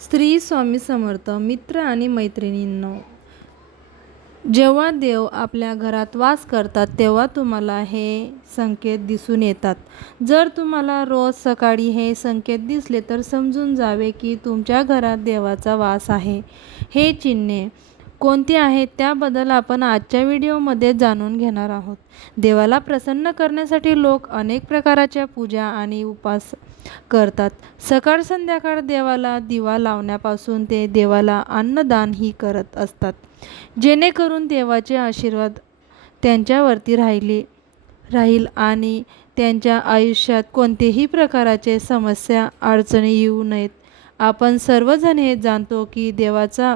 श्री स्वामी समर्थ. मित्र आणि मैत्रिणींनो, जेव्हा देव आपल्या घरात वास करतात तेव्हा तुम्हाला हे संकेत दिसून येतात. जर तुम्हाला रोज सकाळी हे संकेत दिसले तर समजून जावे की तुमच्या घरात देवाचा वास आहे. हे चिन्हे कोणती आहेत त्याबद्दल आपण आजच्या व्हिडिओमध्ये जाणून घेणार आहोत. देवाला प्रसन्न करण्यासाठी लोक अनेक प्रकारच्या पूजा आणि उपास करतात. सकाळ संध्याकाळ देवाला दिवा लावण्यापासून ते देवाला अन्नदानही करत असतात, जेणेकरून देवाचे आशीर्वाद त्यांच्यावरती राहील आणि त्यांच्या आयुष्यात कोणतेही प्रकारचे समस्या अडचणी येऊ नयेत. आपण सर्वजण हे जाणतो की देवाचा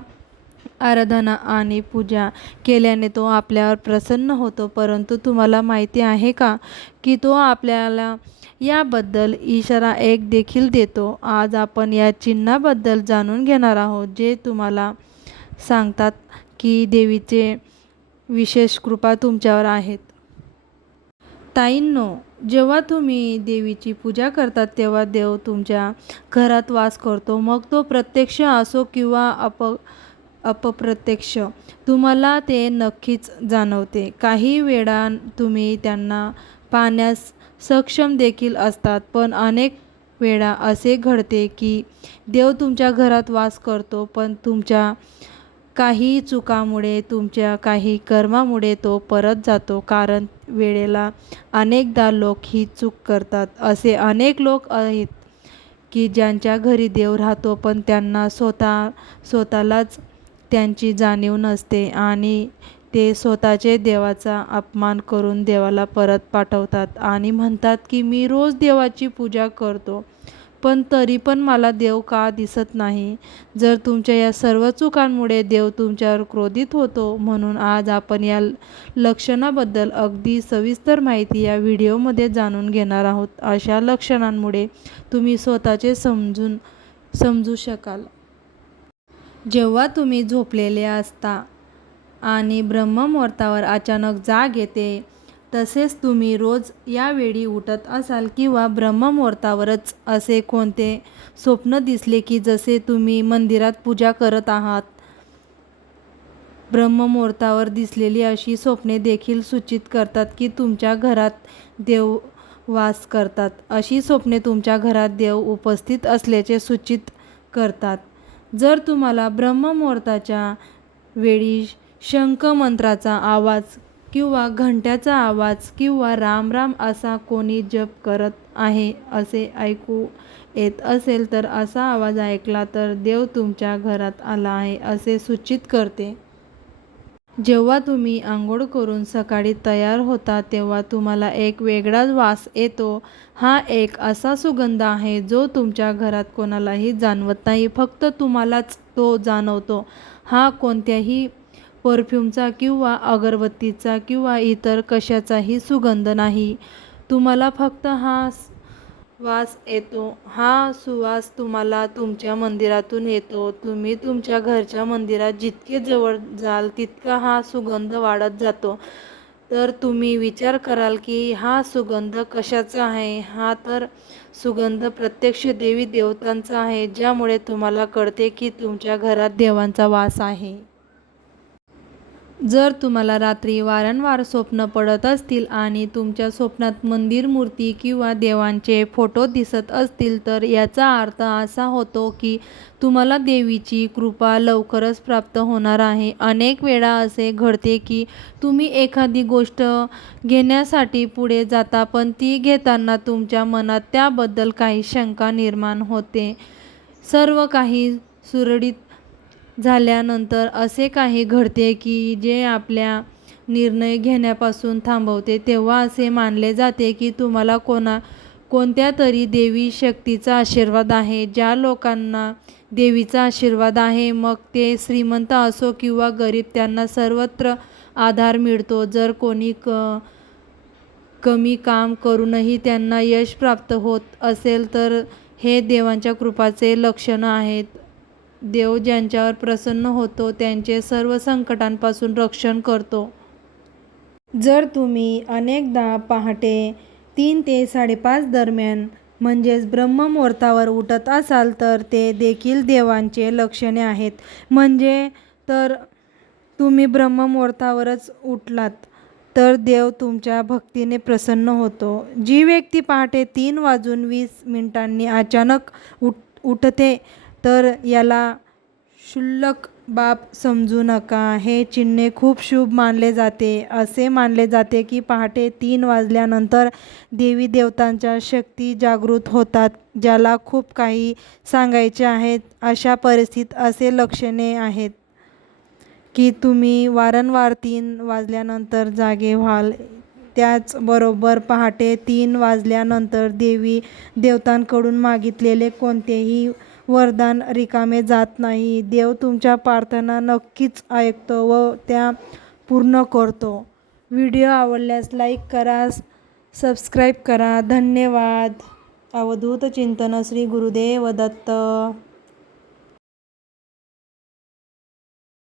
आराधना आणि पूजा केल्याने तो आपल्यावर प्रसन्न होतो, परंतु तुम्हाला माहिती आहे का की तो आपल्याला याबद्दल इशारा एक देखील देतो. आज आपण या चिन्हाबद्दल जाणून घेणार आहोत, जे तुम्हाला सांगतात की देवीचे विशेष कृपा तुमच्यावर आहेत. ताईंनो, जेव्हा तुम्ही देवीची पूजा करतात तेव्हा देव तुमच्या घरात वास करतो. मग तो प्रत्यक्ष असो किंवा अप्रत्यक्ष, तुम्हाला ते नक्कीच जाणवते. काही वेळा तुम्ही त्यांना पाहण्यास सक्षम देखील असतात, पण अनेक वेळा असे घडते की देव तुमच्या घरात वास करतो, पण तुमच्या काही चुकामुळे, तुमच्या काही कर्मामुळे तो परत जातो. कारण वेळेला अनेकदा लोक ही चूक करतात. असे अनेक लोक आहेत की ज्यांच्या घरी देव राहतो, पण त्यांना स्वतःलाच त्यांची जाणीव नसते आणि ते स्वतःचे देवाचा अपमान करून देवाला परत पाठवतात आणि म्हणतात की मी रोज देवाची पूजा करतो, पण तरी पण मला देव का दिसत नाही. जर तुमच्या या सर्व चुकांमुळे देव तुमच्यावर क्रोधित होतो. म्हणून आज आपण या लक्षणाबद्दल अगदी सविस्तर माहिती या व्हिडिओमध्ये जाणून घेणार आहोत. अशा लक्षणांमुळे तुम्ही स्वतःचे समजू शकाल. जेव्हा तुम्ही झोपलेले असता आणि ब्रह्ममुहूर्तावर अचानक जाग येते, तसेच तुम्ही रोज यावेळी उठत असाल किंवा ब्रह्ममुहूर्तावरच असे कोणते स्वप्न दिसले की जसे तुम्ही मंदिरात पूजा करत आहात. ब्रह्ममुहूर्तावर दिसलेली अशी स्वप्ने देखील सूचित करतात की तुमच्या घरात देव वास करतात. अशी स्वप्ने तुमच्या घरात देव उपस्थित असल्याचे सूचित करतात. जर तुम्हाला ब्रह्ममुहूर्ताच्या वेळी शंख मंत्राचा आवाज किंवा घंट्याचा आवाज किंवा राम राम असा कोणी जप करत आहे असे ऐकू येत असेल तर असा आवाज ऐकला तर देव तुमच्या घरात आला आहे असे सूचित करते. जेव्हा तुम्ही आंघोळ करून सकाळी तयार होता तेव्हा तुम्हाला एक वेगळाच वास येतो. हा एक असा सुगंध आहे जो तुमच्या घरात कोणालाही जाणवत नाही, फक्त तुम्हालाच तो जाणवतो. हा कोणत्याही परफ्यूमचा किंवा अगरबत्तीचा किंवा इतर कशाचाही सुगंध नाही. तुम्हाला फक्त हा वास येतो. हा सुवास तुम्हाला तुमच्या मंदिरातून येतो. तुम्ही तुमच्या घरच्या मंदिरात जितके जवळ जाल तितका हा सुगंध वाढत जातो. तर तुम्ही विचार कराल की हा सुगंध कशाचा आहे. हा तर सुगंध प्रत्यक्ष देवी देवतांचा आहे, ज्यामुळे तुम्हाला कळते की तुमच्या घरात देवांचा वास आहे. जर तुम्हाला रात्री वारंवार स्वप्न पडत असतील आणि तुमच्या स्वप्नात मंदिर, मूर्ती किंवा देवांचे फोटो दिसत असतील तर याचा अर्थ असा होतो की तुम्हाला देवीची कृपा लवकरच प्राप्त होणार आहे. अनेक वेळा असे घडते की तुम्ही एखादी गोष्ट घेण्यासाठी पुढे जाता, पण ती घेताना तुमच्या मनात त्याबद्दल काही शंका निर्माण होते. सर्व काही सुरळीत झाल्यानंतर असे काही घडते की जे आपल्या निर्णय घेण्यापासून थांबवते. तेव्हा असे मानले जाते की तुम्हाला कोणत्या तरी देवी शक्तीचा आशीर्वाद आहे. ज्या लोकांना देवीचा आशीर्वाद आहे, मग ते श्रीमंत असो किंवा गरीब, त्यांना सर्वत्र आधार मिळतो. जर कोणी कमी काम करूनही त्यांना यश प्राप्त होत असेल तर हे देवांच्या कृपाचे लक्षण आहेत. देव ज्यांच्यावर प्रसन्न होतो त्यांचे सर्व संकटांपासून रक्षण करतो. जर तुम्ही अनेकदा पहाटे 3 ते 5:30 दरम्यान म्हणजेच ब्रह्ममुहूर्तावर उठत असाल तर ते देखील देवांचे लक्षणे आहेत. म्हणजे तर तुम्ही ब्रह्ममुहूर्तावरच उठलात तर देव तुमच्या भक्तीने प्रसन्न होतो. जी व्यक्ती पहाटे 3:20 अचानक उठते तर याला क्षुल्लक बाब समजू नका. हे चिन्ह खूप शुभ मानले जाते. असे मानले जाते की पहाटे 3 वाजल्यानंतर देवी देवतांच्या शक्ती जागृत होतात. ज्याला खूप काही सांगायचे आहेत अशा परिस्थितीत असे लक्षणे आहेत की तुम्ही वारंवार 3 वाजल्यानंतर जागे व्हाल. त्याचबरोबर पहाटे 3 वाजल्यानंतर देवी देवतांकडून मागितलेले कोणतेही वरदान रिकामे जात नाही. देव तुमच्या प्रार्थना नक्कीच ऐकतो व त्या पूर्ण करतो. व्हिडिओ आवडल्यास लाईक करा, सबस्क्राईब करा. धन्यवाद. अवधूत चिंतन श्री गुरुदेव दत्त.